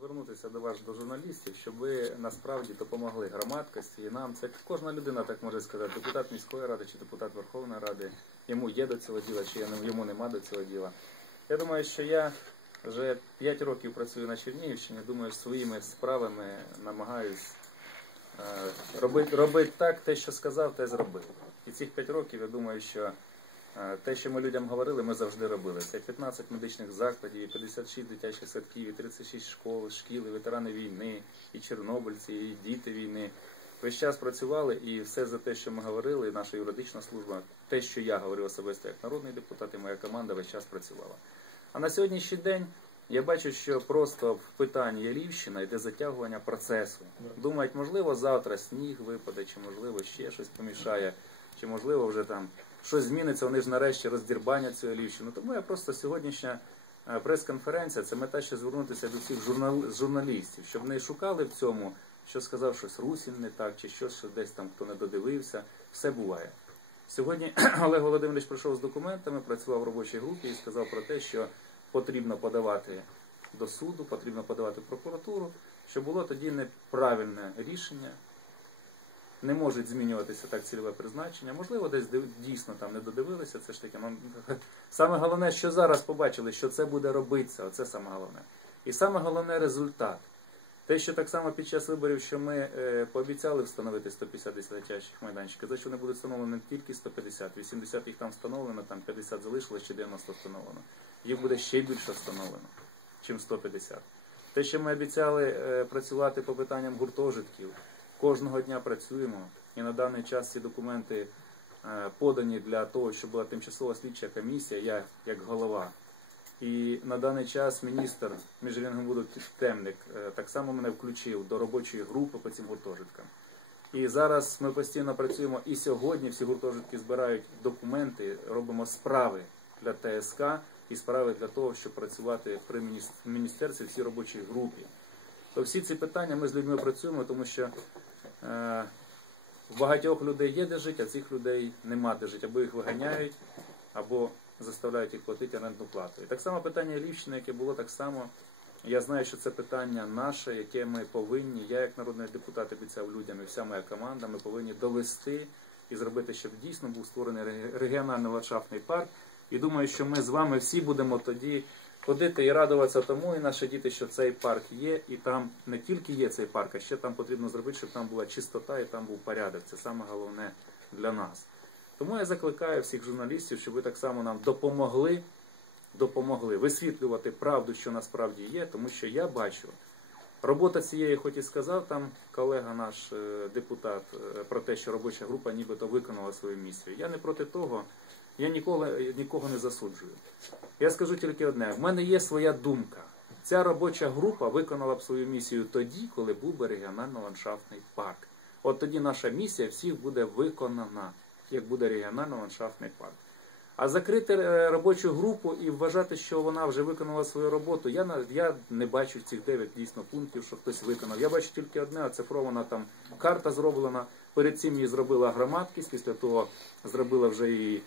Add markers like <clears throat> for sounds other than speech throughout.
звернутися до вас, до журналістів, щоб ви насправді допомогли громадськості і нам. Це кожна людина так може сказати, депутат міської ради чи депутат Верховної Ради, йому є до цього діла, чи йому нема до цього діла. Я думаю, що я вже 5 років працюю на Чернігівщині, думаю, своїми справами намагаюсь е, робити робити так, те, що сказав, те зробив. І цих 5 років я думаю, що те, що ми людям говорили, ми завжди робили. Це 15 медичних закладів, і 56 дитячих садків, і 36 школ, шкіл, і ветерани війни, і чорнобильці, і діти війни. Весь час працювали і все за те, що ми говорили, і наша юридична служба, те, що я говорив особисто як народний депутат, і моя команда весь час працювала. А на сьогоднішній день я бачу, що просто в питанні Ялівщина йде затягування процесу. Думають, можливо, завтра сніг випаде, чи можливо ще щось помішає, чи можливо вже там щось зміниться. Вони ж нарешті роздірбанять цю Ялівщину. Тому я просто сьогоднішня е, прес-конференція це мета ще звернутися до всіх журнал... журналістів, щоб не шукали в цьому, що сказав щось Русін не так, чи щось, що десь там хто не додивився. Все буває. Сьогодні <clears throat> Олег Володимирович прийшов з документами, працював в робочій групі і сказав про те, що потрібно подавати до суду, потрібно подавати в прокуратуру, що було тоді неправильне рішення. Не може змінюватися так цільове призначення. Можливо, десь дійсно там не додивилися. Це ж таке. Ну, <laughs> саме головне, що зараз побачили, що це буде робитися. Оце саме головне. І саме головне результат. Те, що так само під час виборів, що ми е, пообіцяли встановити 150 дитячих майданчиків, за що вони будуть встановлені не тільки 150, 80 їх там встановлено, там 50 залишилось чи 90 встановлено. Їх буде ще більше встановлено, чим 150. Те, що ми обіцяли е, працювати по питанням гуртожитків, кожного дня працюємо, і на даний час ці документи е, подані для того, щоб була тимчасова слідча комісія, я як голова. І на даний час міністр Міжрінгенбуду Темник е, так само мене включив до робочої групи по цим гуртожиткам. І зараз ми постійно працюємо і сьогодні всі гуртожитки збирають документи, робимо справи для ТСК і справи для того, щоб працювати при міністерстві всій робочій групі. То всі ці питання ми з людьми працюємо, тому що в багатьох людей є де жити, а цих людей нема де жити, або їх виганяють, або заставляють їх платити орендну плату. І так само питання Лівщини, яке було так само. Я знаю, що це питання наше, яке ми повинні, я як народний депутат обіцяв людям і вся моя команда, ми повинні довести і зробити, щоб дійсно був створений регіональний ландшафтний парк. І думаю, що ми з вами всі будемо тоді ходити і радуватися тому, і наші діти, що цей парк є, і там не тільки є цей парк, а ще там потрібно зробити, щоб там була чистота і там був порядок. Це саме головне для нас. Тому я закликаю всіх журналістів, щоб ви так само нам допомогли допомогли висвітлювати правду, що насправді є, тому що я бачу. Робота цієї, хоч і сказав там колега наш е, депутат е, про те, що робоча група нібито виконала свою місію. Я не проти того, я ніколи нікого не засуджую. Я скажу тільки одне: в мене є своя думка. Ця робоча група виконала б свою місію тоді, коли був би регіонально-ландшафтний парк. От тоді наша місія всіх буде виконана, як буде регіонально-ландшафтний парк. А закрити е, робочу групу і вважати, що вона вже виконала свою роботу, я я не бачу цих 9 дійсно пунктів, що хтось виконав. Я бачу тільки одне, оцифрована там карта зроблена. Перед цим її зробила громадськість, після того зробила вже і е,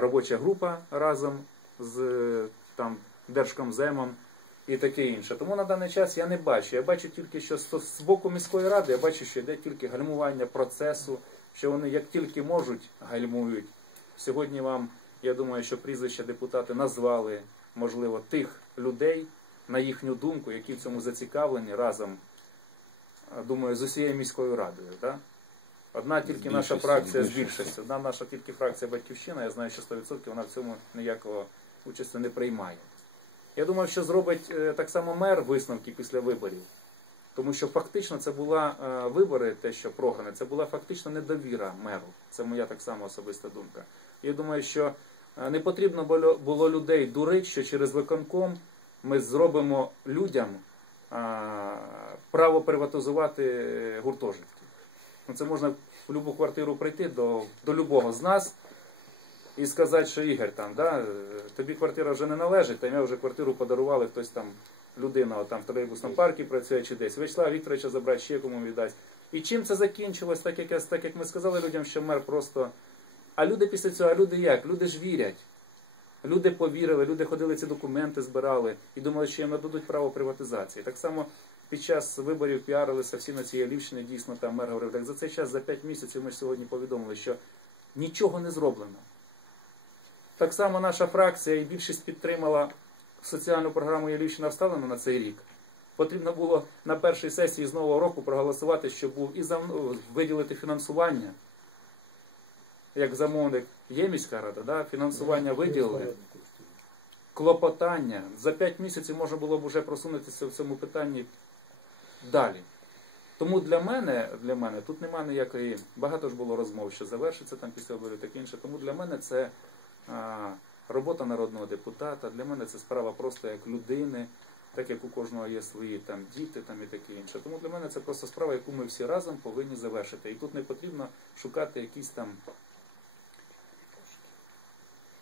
робоча група разом з там Держкомземом і таке інше. Тому на даний час я не бачу. Я бачу тільки, що з боку міської ради я бачу, що йде тільки гальмування процесу, що вони як тільки можуть гальмують. Сьогодні вам. Я думаю, що прізвища депутати назвали, можливо, тих людей, на їхню думку, які в цьому зацікавлені разом, думаю, з усією міською радою. Да? Одна тільки наша фракція збільшиться. Одна наша тільки фракція Батьківщина, я знаю, що 100% вона в цьому ніякого участі не приймає. Я думаю, що зробить е, так само мер висновки після виборів. Тому що фактично це була е, вибори, те, що програне, це була фактично недовіра меру. Це моя так само особиста думка. Я думаю, що Е, не потрібно було людей дурити, що через виконком ми зробимо людям право приватизувати гуртожитки. Ну, Це можна в будь-яку квартиру прийти до до любого з нас і сказати, що Ігор, там, да, тобі квартира вже не належить, там я вже квартиру подарували, хтось там людина там, в тролейбусному парку працює чи десь. Вячеслава Вікторовича забрати, ще кому віддасть. І чим це закінчилось, так як, так як ми сказали людям, що мер просто. А люди після цього, а люди як? Люди ж вірять. Люди повірили, люди ходили ці документи, збирали і думали, що їм нададуть право приватизації. Так само під час виборів піарилися всі на цій Ялівщині, дійсно там мер говорив. Так за цей час, за 5 місяців, ми ж сьогодні повідомили, що нічого не зроблено. Так само наша фракція і більшість підтримала соціальну програму Ялівщина вставлена на цей рік. Потрібно було на першій сесії з нового року проголосувати, щоб був і зам... виділити фінансування. Як замовник є міська рада, да? фінансування виділили, клопотання. За 5 місяців можна було б вже просунутися в цьому питанні далі. Тому для мене, для мене тут немає ніякої. Багато ж було розмов, що завершиться там після виборів таке інше. Тому для мене це робота народного депутата. Для мене це справа просто як людини, так як у кожного є свої там діти там і таке інше. Тому для мене це просто справа, яку ми всі разом повинні завершити. І тут не потрібно шукати якісь там.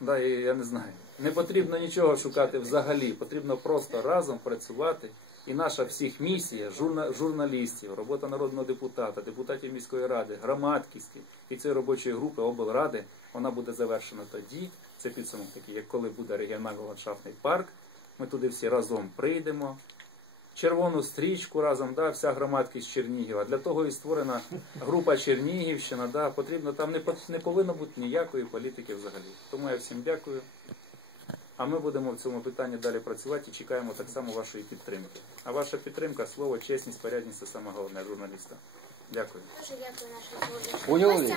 Да, я, не знаю. Не потрібно нічого шукати взагалі. Потрібно просто разом працювати. І наша всіх місія, журна, журналістів, робота народного депутата, депутатів міської ради, громадськості і цієї робочої групи облради, вона буде завершена тоді. Це підсумок такий, як коли буде регіональний ландшафтний парк. Ми туди всі разом прийдемо. Червону стрічку разом, да, вся громадськість Чернігова. Для того і створена група Чернігівщина. Да, потрібно там не, не повинно бути ніякої політики взагалі. Тому я всім дякую. А ми будемо в цьому питанні далі працювати і чекаємо так само вашої підтримки. А ваша підтримка, слово, чесність, порядність це саме головне журналіста. Дякую. Дуже дякую нашим Поняли?